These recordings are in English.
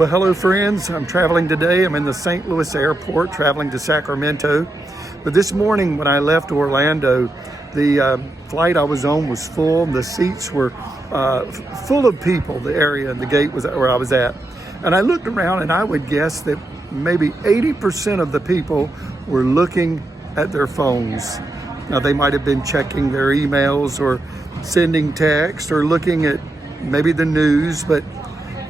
Well, hello friends. I'm traveling today. I'm in the St. Louis airport traveling to Sacramento. But this morning when I left Orlando, the flight I was on was full. The seats were full of people, the area and the gate was where I was at. And I looked around and I would guess that maybe 80% of the people were looking at their phones. Now they might have been checking their emails or sending text or looking at maybe the news, but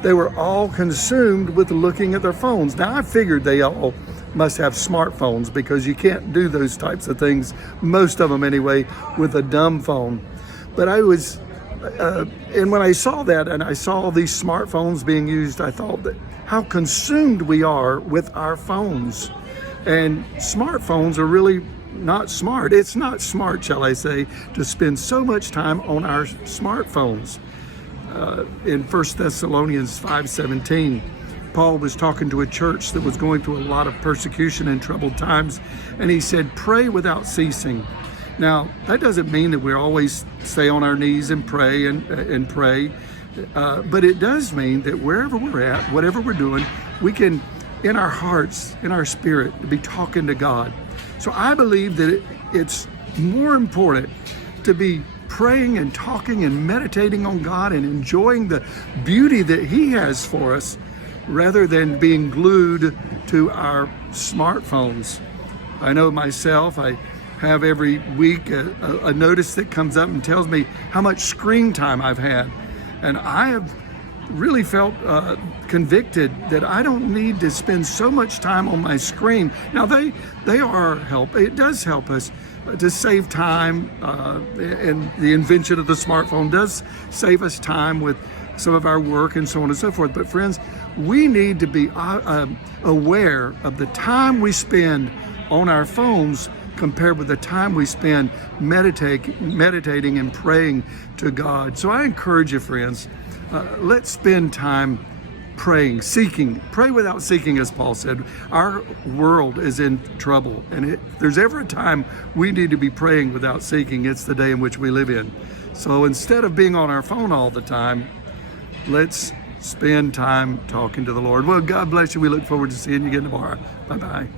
they were all consumed with looking at their phones. Now I figured they all must have smartphones because you can't do those types of things, most of them anyway, with a dumb phone. But I was, and when I saw that and I saw these smartphones being used, I thought that how consumed we are with our phones. And smartphones are really not smart. It's not smart, shall I say, to spend so much time on our smartphones. In 1 Thessalonians 5:17, Paul was talking to a church that was going through a lot of persecution and troubled times, and he said, pray without ceasing. Now, that doesn't mean that we always stay on our knees and pray and pray, but it does mean that wherever we're at, whatever we're doing, we can, in our hearts, in our spirit, be talking to God. So I believe that it's more important to be praying and talking and meditating on God and enjoying the beauty that He has for us rather than being glued to our smartphones. I know myself, I have every week a notice that comes up and tells me how much screen time I've had. And I have really felt convicted that I don't need to spend so much time on my screen. Now they are help. It does help us to save time, and the invention of the smartphone does save us time with some of our work and so on and so forth. But friends, we need to be aware of the time we spend on our phones compared with the time we spend meditating and praying to God. So I encourage you, friends, let's spend time praying, seeking. Pray without seeking, as Paul said. Our world is in trouble, and if there's ever a time we need to be praying without seeking, it's the day in which we live in. So instead of being on our phone all the time, let's spend time talking to the Lord. Well, God bless you. We look forward to seeing you again tomorrow. Bye-bye.